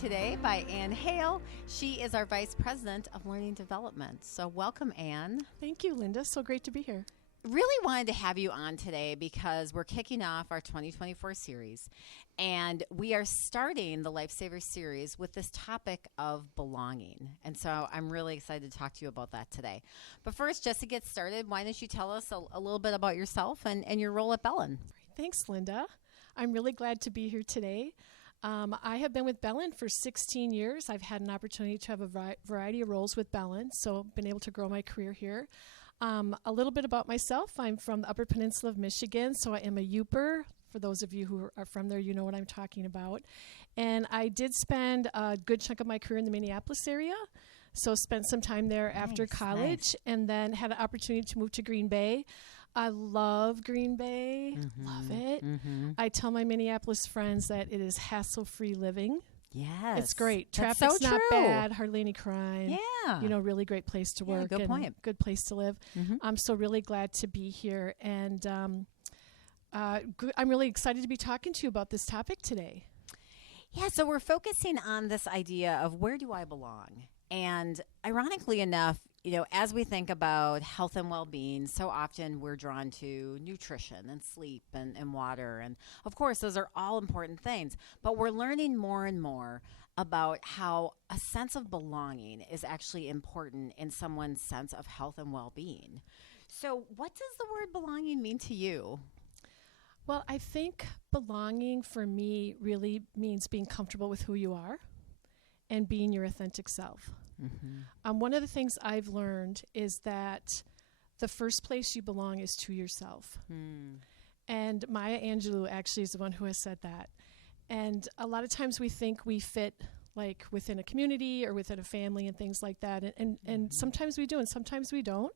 today by Hale. She is our Vice President of Learning Development. So welcome, Anne. Thank you, Linda. So great to be here. Really wanted to have you on today because we're kicking off our 2024 series, and we are starting the Lifesaver series with this topic of belonging. And so I'm really excited to talk to you about that today. But first, just to get started, why don't you tell us a little bit about yourself and your role at Bellin? Thanks, Linda. I'm really glad to be here today. I have been with Bellin for 16 years. I've had an opportunity to have a variety of roles with Bellin, so been able to grow my career here. A little bit about myself. I'm from the Upper Peninsula of Michigan, so I am a Youper. For those of you who are from there, you know what I'm talking about. And I did spend a good chunk of my career in the Minneapolis area, so spent some time there after college, and then had an opportunity to move to Green Bay. I love Green Bay, love it. I tell my Minneapolis friends that it is hassle-free living. Yes. It's great. That's Traffic's so not true. bad, hardly any crime. Yeah. You know, really great place to work. Good and point. Good place to live. I'm so really glad to be here. And I'm really excited to be talking to you about this topic today. Yeah, so we're focusing on this idea of where do I belong? And ironically enough, you know, as we think about health and well-being, so often we're drawn to nutrition and sleep and water. And of course, those are all important things. But we're learning more and more about how a sense of belonging is actually important in someone's sense of health and well-being. So what does the word belonging mean to you? Well, I think belonging for me really means being comfortable with who you are and being your authentic self. One of the things I've learned is that the first place you belong is to yourself. And Maya Angelou actually is the one who has said that. And a lot of times we think we fit like within a community or within a family and things like that. And sometimes we do and sometimes we don't.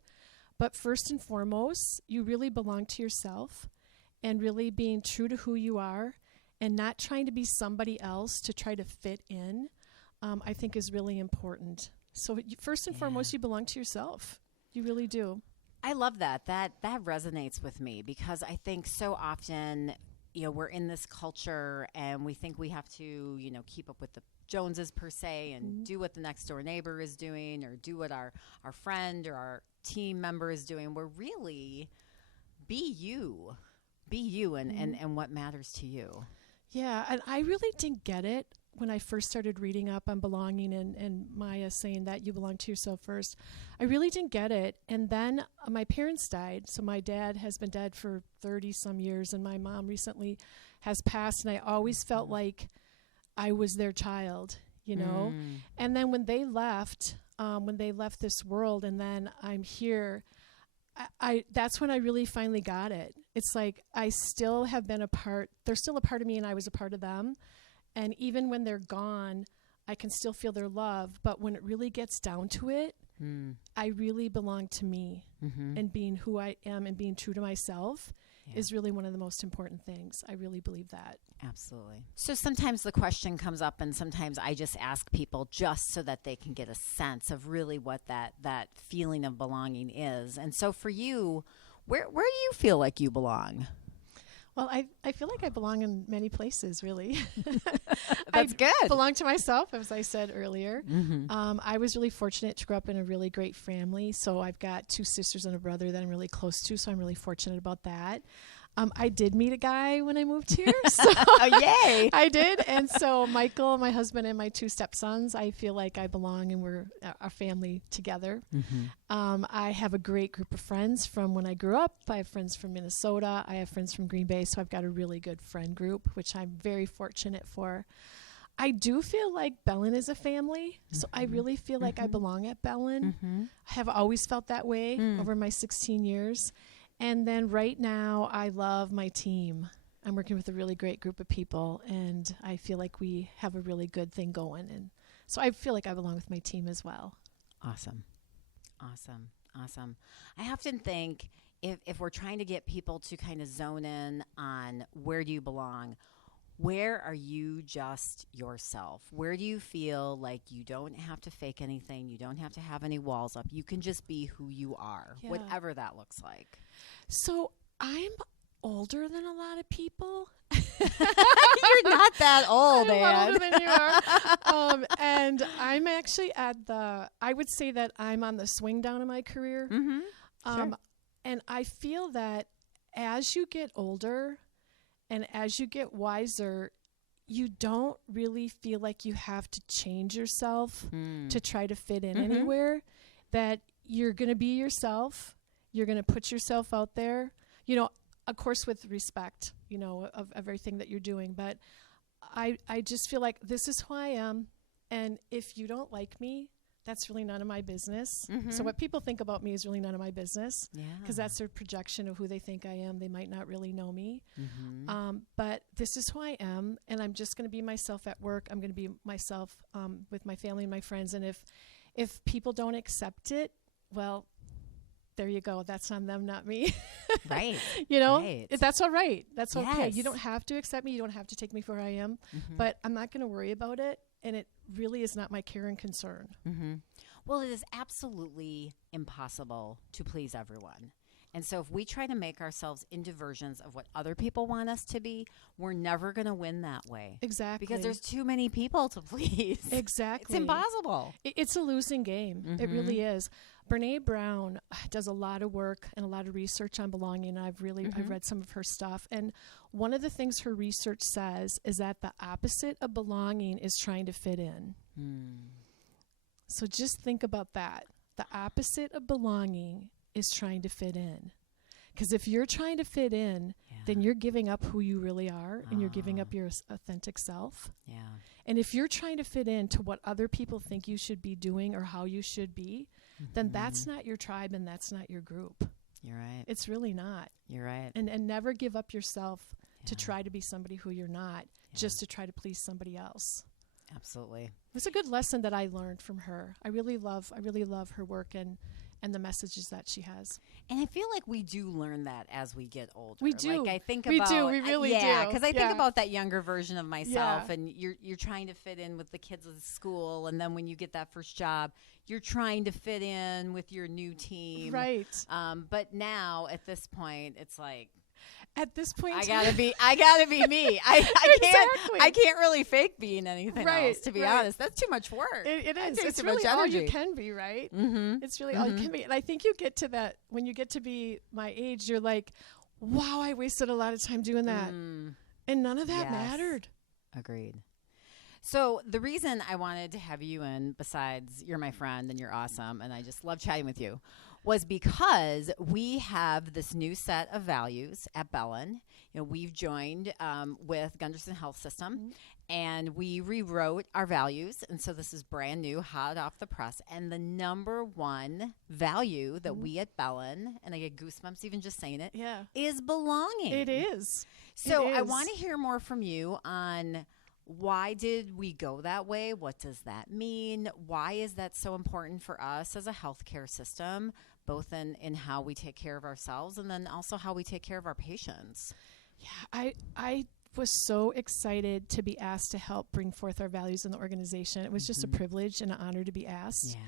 But first and foremost, you really belong to yourself and really being true to who you are and not trying to be somebody else to try to fit in. I think is really important. So first and foremost, you belong to yourself. You really do. I love that. That resonates with me because I think so often, you know, we're in this culture and we think we have to, you know, keep up with the Joneses per se and do what the next door neighbor is doing or do what our friend or our team member is doing. We're really be you and what matters to you. Yeah, and I really didn't get it when I first started reading up on belonging and Maya saying that you belong to yourself first. I really didn't get it. And then my parents died. So my dad has been dead for 30 some years and my mom recently has passed. And I always felt like I was their child, you know. And then when they left this world and then I'm here, I that's when I really finally got it. It's like I still have been a part. They're still a part of me and I was a part of them. And even when they're gone, I can still feel their love. But when it really gets down to it, I really belong to me. And being who I am and being true to myself is really one of the most important things. I really believe that. Absolutely. So sometimes the question comes up and sometimes I just ask people just so that they can get a sense of really what that feeling of belonging is. And so for you, where do you feel like you belong? Well, I feel like I belong in many places, really. That's good. I belong to myself, as I said earlier. I was really fortunate to grow up in a really great family. So I've got 2 sisters and a brother that I'm really close to. So I'm really fortunate about that. I did meet a guy when I moved here. So yay! I did. And so Michael, my husband, and my 2 stepsons, I feel like I belong and we're a family together. I have a great group of friends from when I grew up. I have friends from Minnesota. I have friends from Green Bay. So I've got a really good friend group, which I'm very fortunate for. I do feel like Bellin is a family. So I really feel like I belong at Bellin. I have always felt that way over my 16 years. And then right now, I love my team. I'm working with a really great group of people, and I feel like we have a really good thing going. And so I feel like I belong with my team as well. Awesome. I often think if we're trying to get people to kind of zone in on where do you belong, where are you just yourself? Where do you feel like you don't have to fake anything? You don't have to have any walls up. You can just be who you are, whatever that looks like. So I'm older than a lot of people. You're not that old, I'm Ann. older than you are. And I'm actually I would say that I'm on the swing down in my career. Mm-hmm. Sure. And I feel that as you get older and as you get wiser, you don't really feel like you have to change yourself to try to fit in anywhere, that you're going to be yourself. You're going to put yourself out there, of course, with respect, of everything that you're doing. But I just feel like this is who I am. And if you don't like me, that's really none of my business. So what people think about me is really none of my business. Yeah. Because that's their projection of who they think I am. They might not really know me. But this is who I am. And I'm just going to be myself at work. I'm going to be myself with my family and my friends. And if people don't accept it, well, there you go. That's on them, not me. Right. Right. That's all right. That's okay. Yes. You don't have to accept me. You don't have to take me for who I am. But I'm not going to worry about it. And it really is not my care and concern. Well, it is absolutely impossible to please everyone. And so if we try to make ourselves into versions of what other people want us to be, we're never going to win that way. Exactly. Because there's too many people to please. Exactly. It's impossible. It's a losing game. It really is. Brene Brown does a lot of work and a lot of research on belonging. I've read some of her stuff. And one of the things her research says is that the opposite of belonging is trying to fit in. So just think about that. The opposite of belonging is trying to fit in. Because if you're trying to fit in, then you're giving up who you really are, and you're giving up your authentic self. Yeah. And if you're trying to fit in to what other people think you should be doing or how you should be, then that's not your tribe and that's not your group. You're right. It's really not. You're right. And never give up yourself to try to be somebody who you're not, just to try to please somebody else. Absolutely. It's a good lesson that I learned from her. I really love her work and the messages that she has. And I feel like we do learn that as we get older. We do. Like I think we about, do. We really do. Yeah, because I think about that younger version of myself, and you're trying to fit in with the kids at school, and then when you get that first job, you're trying to fit in with your new team. Right. But now at this point, it's like, at this point, I gotta be me. I can't really fake being anything else. To be honest, that's too much work. It is. It's too really much all energy. you can be, right? It's really all you can be. And I think you get to that when you get to be my age. You're like, wow, I wasted a lot of time doing that, and none of that mattered. Agreed. So the reason I wanted to have you in, besides you're my friend and you're awesome, and I just love chatting with you, was because we have this new set of values at Bellin. We've joined with Gunderson Health System, and we rewrote our values. And so this is brand new, hot off the press. And the number one value that we at Bellin, and I get goosebumps even just saying it, is belonging. It is. So I want to hear more from you on why did we go that way? What does that mean? Why is that so important for us as a healthcare system, both in how we take care of ourselves and then also how we take care of our patients? Yeah, I was so excited to be asked to help bring forth our values in the organization. It was just a privilege and an honor to be asked. Yeah.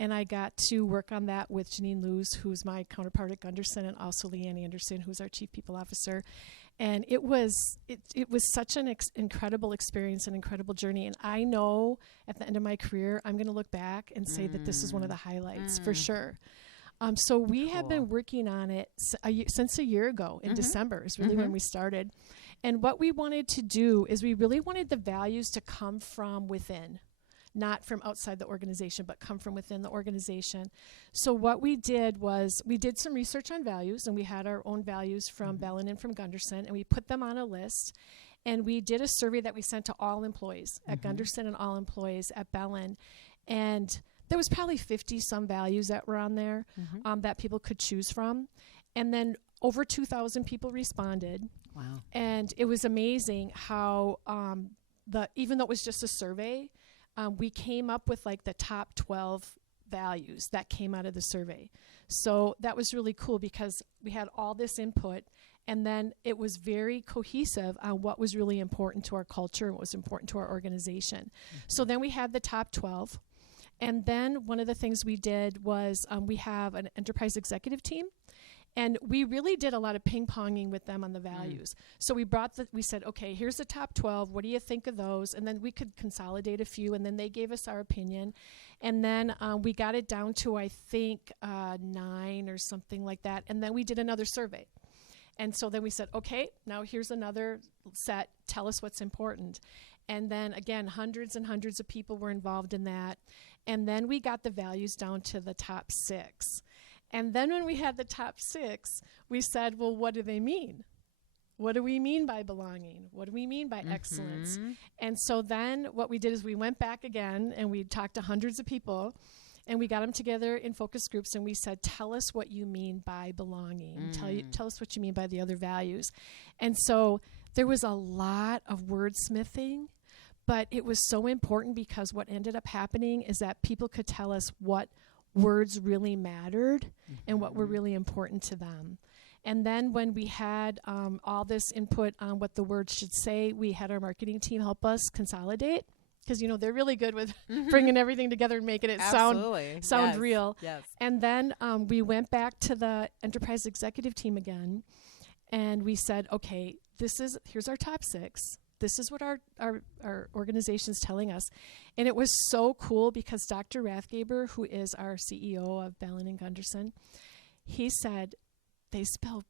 And I got to work on that with Janine Luz, who's my counterpart at Gunderson, and also Leanne Anderson, who's our Chief People Officer. And it was such an incredible experience, an incredible journey. And I know at the end of my career, I'm going to look back and say that this is one of the highlights for sure. So we have been working on it since a year ago in December is really when we started. And what we wanted to do is we really wanted the values to come from within, not from outside the organization, but come from within the organization. So what we did was we did some research on values, and we had our own values from Bellin and from Gunderson, and we put them on a list. And we did a survey that we sent to all employees at Gunderson and all employees at Bellin. And there was probably 50-some values that were on there that people could choose from. And then over 2,000 people responded. Wow. And it was amazing how even though it was just a survey, we came up with like the top 12 values that came out of the survey. So that was really cool because we had all this input, and then it was very cohesive on what was really important to our culture and what was important to our organization. So then we had the top 12. And then one of the things we did was we have an enterprise executive team, And we really did a lot of ping-ponging with them on the values. So we said, okay, here's the top 12. What do you think of those? And then we could consolidate a few, and then they gave us our opinion. And then we got it down to, I think, 9 or something like that. And then we did another survey. And so then we said, okay, now here's another set. Tell us what's important. And then, again, hundreds and hundreds of people were involved in that. And then we got the values down to the top 6. And then when we had the top 6, we said, well, what do they mean? What do we mean by belonging? What do we mean by excellence? And so then what we did is we went back again, and we talked to hundreds of people, and we got them together in focus groups, and we said, tell us what you mean by belonging. Tell us what you mean by the other values. And so there was a lot of wordsmithing, but it was so important because what ended up happening is that people could tell us what words really mattered and what were really important to them. And then when we had all this input on what the words should say, we had our marketing team help us consolidate, because, they're really good with bringing everything together and making it sound real. Yes. And then we went back to the enterprise executive team again, and we said, okay, here's our top 6. This is what our organization's telling us. And it was so cool because Dr. Rathgaber, who is our CEO of Bellin and Gunderson, he said, they spell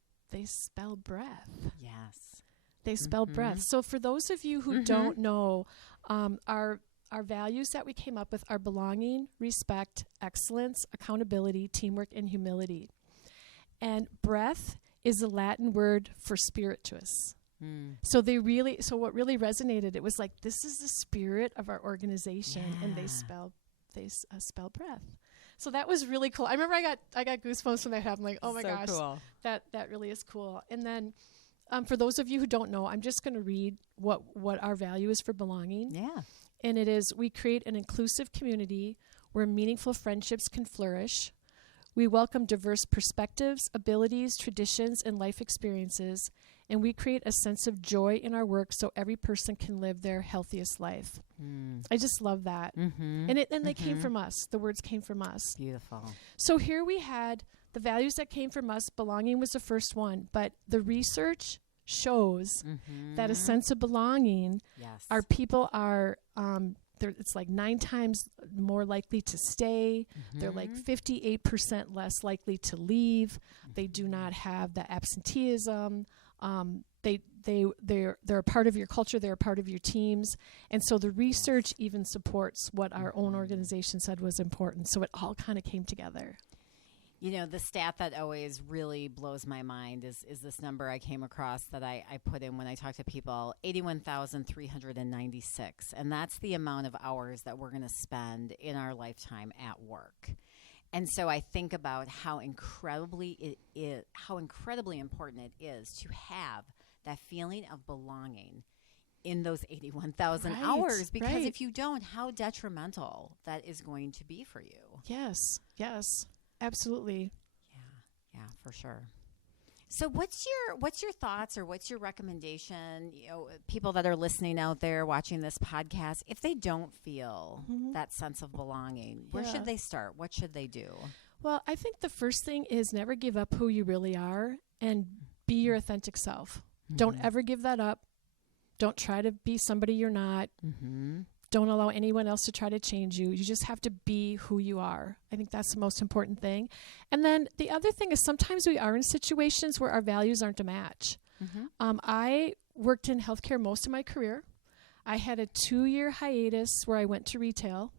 breath. Yes. They spell breath. So for those of you who don't know, our values that we came up with are belonging, respect, excellence, accountability, teamwork, and humility. And breath is the Latin word for spiritus. So what really resonated, it was like, this is the spirit of our organization, and they spell breath. So that was really cool. I remember I got goosebumps when that happened. Like, oh my gosh, cool. that really is cool. And then for those of you who don't know, I'm just going to read what our value is for belonging. Yeah. And it is, we create an inclusive community where meaningful friendships can flourish. We welcome diverse perspectives, abilities, traditions, and life experiences, and we create a sense of joy in our work so every person can live their healthiest life. I just love that. And they came from us. The words came from us. Beautiful. So here we had the values that came from us. Belonging was the first one, but the research shows that a sense of belonging, our people are it's like 9 times more likely to stay. They're like 58% less likely to leave. They do not have the absenteeism. They're a part of your culture. They're a part of your teams. And so the research even supports what our own organization said was important. So it all kind of came together. The stat that always really blows my mind is this number I came across that I put in when I talk to people, 81,396. And that's the amount of hours that we're going to spend in our lifetime at work. And so I think about how incredibly important it is to have that feeling of belonging in those 81,000 hours. Because if you don't, how detrimental that is going to be for you. Yes. Absolutely. Yeah, for sure. So what's your thoughts, or what's your recommendation, people that are listening out there watching this podcast, if they don't feel that sense of belonging, where should they start? What should they do? Well, I think the first thing is never give up who you really are and be your authentic self. Don't ever give that up. Don't try to be somebody you're not. Don't allow anyone else to try to change you. You just have to be who you are. I think that's the most important thing. And then the other thing is sometimes we are in situations where our values aren't a match. I worked in healthcare most of my career. I had a 2-year hiatus where I went to retail,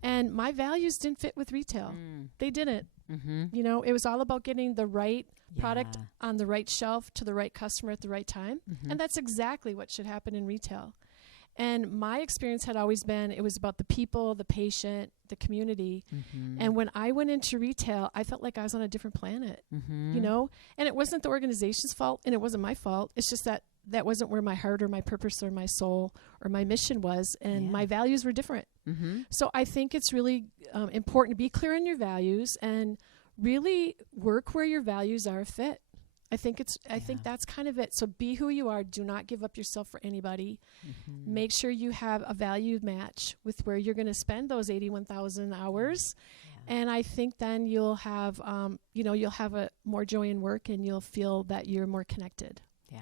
and my values didn't fit with retail. They didn't. It was all about getting the right product on the right shelf to the right customer at the right time. And that's exactly what should happen in retail. And my experience had always been, it was about the people, the patient, the community. And when I went into retail, I felt like I was on a different planet, and it wasn't the organization's fault, and it wasn't my fault. It's just that wasn't where my heart or my purpose or my soul or my mission was, and my values were different. So I think it's really important to be clear on your values and really work where your values are a fit. I think that's kind of it. So be who you are. Do not give up yourself for anybody. Make sure you have a value match with where you're going to spend those 81,000 hours. And I think then you'll have, you'll have a more joy in work, and you'll feel that you're more connected. Yeah.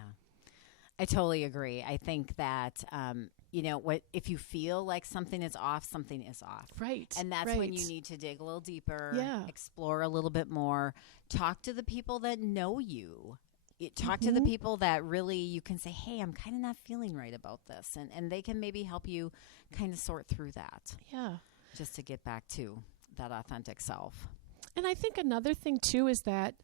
I totally agree. I think that, if you feel like something is off, something is off. Right. And that's right. when you need to dig a little deeper, Yeah. explore a little bit more, talk to the people that know you. Talk to the people that really you can say, hey, I'm kind of not feeling right about this. And they can maybe help you kind of sort through that. Yeah. Just to get back to that authentic self. And I think another thing, too, is that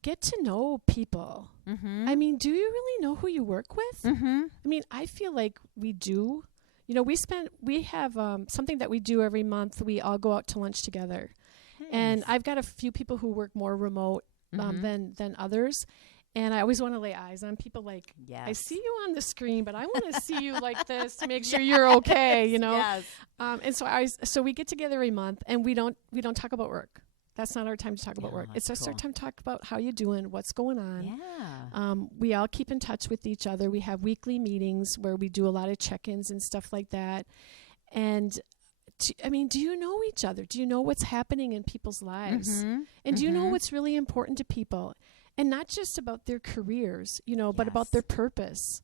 get to know people. Mm-hmm. I mean, do you really know who you work with? Mm-hmm. I mean, I feel like we do. We have something that we do every month. We all go out to lunch together. Nice. And I've got a few people who work more remote than others. And I always want to lay eyes on people like, yes. I see you on the screen, but I want to see you like this to make sure you're okay, Yes. And so we get together every month, and we don't talk about work. That's not our time to talk about work. It's our time to talk about how you're doing, what's going on. Yeah. We all keep in touch with each other. We have weekly meetings where we do a lot of check-ins and stuff like that. And do you know each other? Do you know what's happening in people's lives? Mm-hmm. And do you know what's really important to people? And not just about their careers, but about their purpose.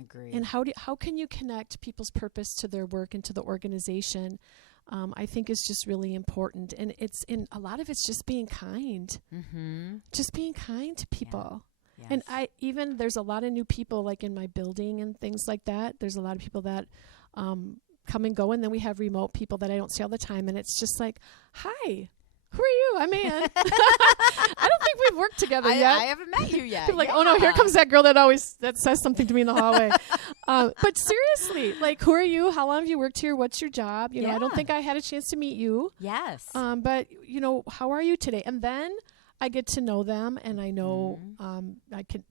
Agreed. And how can you connect people's purpose to their work and to the organization? I think is just really important. And a lot of it's just being kind. Mm-hmm. Just being kind to people. Yeah. Yes. And there's a lot of new people like in my building and things like that. There's a lot of people that come and go, and then we have remote people that I don't see all the time, and it's just like, hi. Who are you? I'm Ann. I don't think we've worked together yet. I haven't met you yet. People like, oh no, here comes that girl that says something to me in the hallway. But seriously, like, who are you? How long have you worked here? What's your job? I don't think I had a chance to meet you. Yes. But how are you today? And then I get to know them, and I know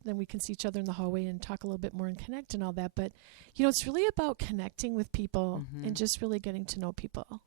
then we can see each other in the hallway and talk a little bit more and connect and all that. But it's really about connecting with people and just really getting to know people.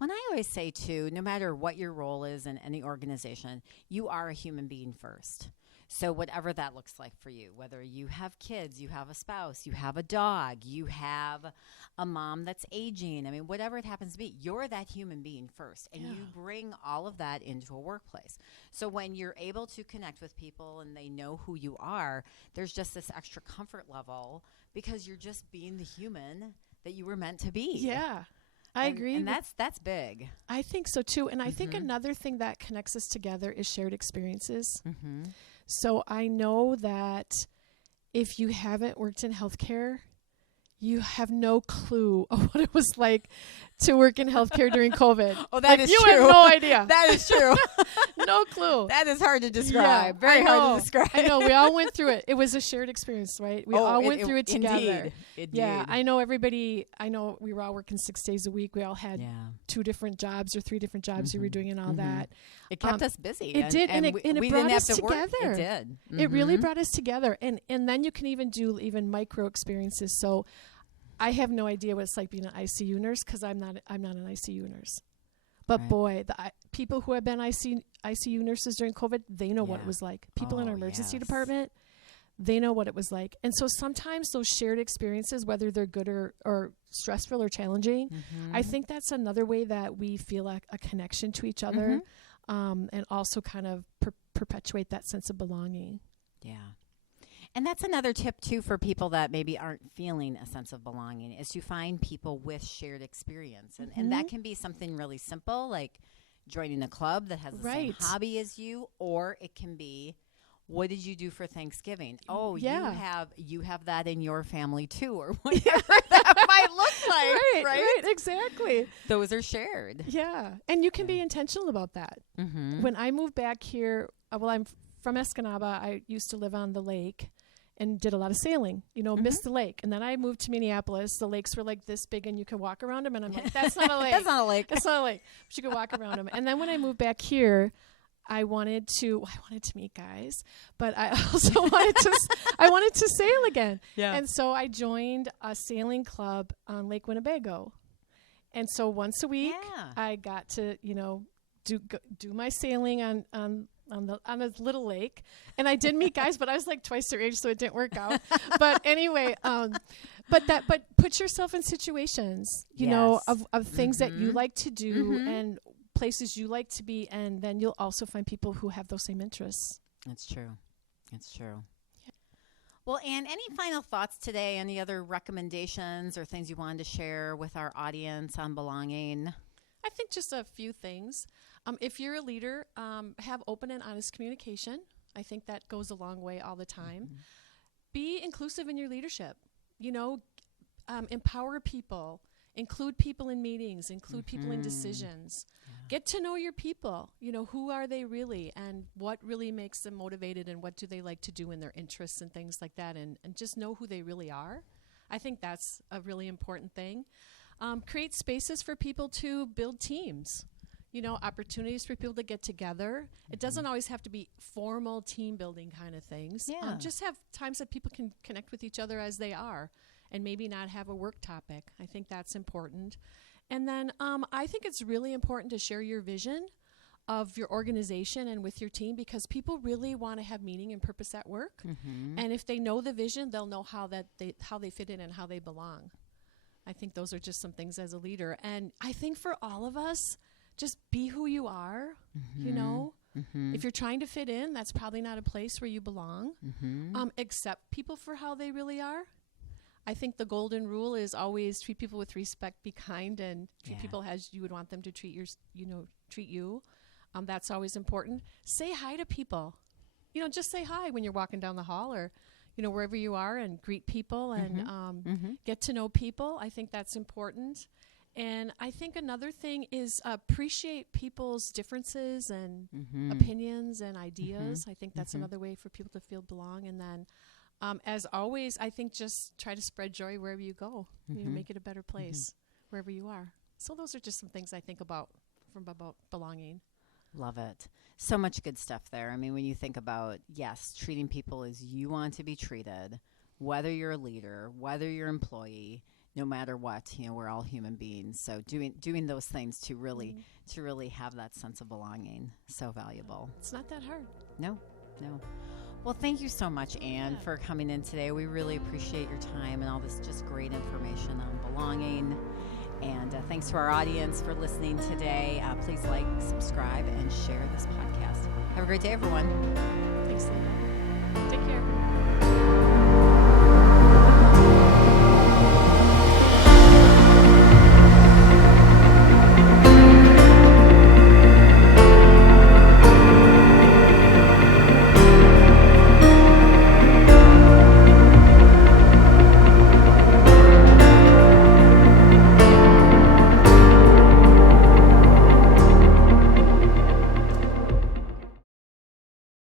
Well, I always say, too, no matter what your role is in any organization, you are a human being first. So whatever that looks like for you, whether you have kids, you have a spouse, you have a dog, you have a mom that's aging, whatever it happens to be, you're that human being first. And you bring all of that into a workplace. So when you're able to connect with people and they know who you are, there's just this extra comfort level because you're just being the human that you were meant to be. Yeah. I agree. And that's big. I think so, too. And I think another thing that connects us together is shared experiences. Mm-hmm. So I know that if you haven't worked in healthcare, you have no clue of what it was like to work in healthcare during COVID. Oh, that is true. You have no idea. That is true. No clue. That is hard to describe. Yeah, Very hard to describe. I know. We all went through it. It was a shared experience, right? We all went through it together. Indeed. Yeah, I know we were all working 6 days a week. We all had 2 different jobs or 3 different jobs we were doing and all that. It kept us busy. It did, and it brought us together. It did. Mm-hmm. It really brought us together. And then you can even do micro experiences. So I have no idea what it's like being an ICU nurse because I'm not an ICU nurse. But boy, people who have been ICU nurses during COVID, they know what it was like. People in our emergency department, they know what it was like. And so sometimes those shared experiences, whether they're good or stressful or challenging, I think that's another way that we feel like a connection to each other and also kind of perpetuate that sense of belonging. Yeah. And that's another tip, too, for people that maybe aren't feeling a sense of belonging is to find people with shared experience. And that can be something really simple, like joining a club that has the same hobby as you, or it can be, what did you do for Thanksgiving? Oh, you have that in your family, too, or whatever that might look like. Right, exactly. Those are shared. Yeah, and you can be intentional about that. Mm-hmm. When I moved back here, I'm from Escanaba. I used to live on the lake and did a lot of sailing, missed the lake. And then I moved to Minneapolis. The lakes were like this big and you could walk around them. And I'm like, that's not a lake. That's not a lake. That's not a lake. But you could walk around them. And then when I moved back here, I wanted to meet guys, but I also wanted to sail again. Yeah. And so I joined a sailing club on Lake Winnebago. And so once a week I got to, do my sailing on a little lake, and I did meet guys, but I was like twice their age, so it didn't work out. But anyway, but put yourself in situations, of things that you like to do, and places you like to be, and then you'll also find people who have those same interests. It's true. It's true. Well, Anne, any final thoughts today? Any other recommendations or things you wanted to share with our audience on belonging? I think just a few things. If you're a leader, have open and honest communication. I think that goes a long way all the time. Mm-hmm. Be inclusive in your leadership. Empower people. Include people in meetings. Include people in decisions. Yeah. Get to know your people. Who are they really, and what really makes them motivated, and what do they like to do in their interests and things like that, and just know who they really are. I think that's a really important thing. Create spaces for people to build teams. Opportunities for people to get together. Mm-hmm. It doesn't always have to be formal team building kind of things. Yeah. Just have times that people can connect with each other as they are, and maybe not have a work topic. I think that's important. And then I think it's really important to share your vision of your organization and with your team, because people really want to have meaning and purpose at work. Mm-hmm. And if they know the vision, they'll know how they fit in and how they belong. I think those are just some things as a leader. And I think for all of us, just be who you are. Mm-hmm. Mm-hmm. If you're trying to fit in, that's probably not a place where you belong. Mm-hmm. Accept people for how they really are. I think the golden rule is always treat people with respect, be kind, and treat people as you would want them to treat you. That's always important. Say hi to people. Just say hi when you're walking down the hall, or wherever you are, and greet people and get to know people. I think that's important. And I think another thing is appreciate people's differences and opinions and ideas. I think that's another way for people to feel belong. And then, as always, I think just try to spread joy wherever you go. Make it a better place wherever you are. So those are just some things I think about belonging. Love it. So much good stuff there. I mean, when you think about, yes, treating people as you want to be treated, whether you're a leader, whether you're an employee, no matter what, we're all human beings. So doing those things to really have that sense of belonging, so valuable. It's not that hard. No. Well, thank you so much, Anne, for coming in today. We really appreciate your time and all this just great information on belonging. And thanks to our audience for listening today. Please like, subscribe, and share this podcast. Have a great day, everyone. Thanks, Linda. Take care.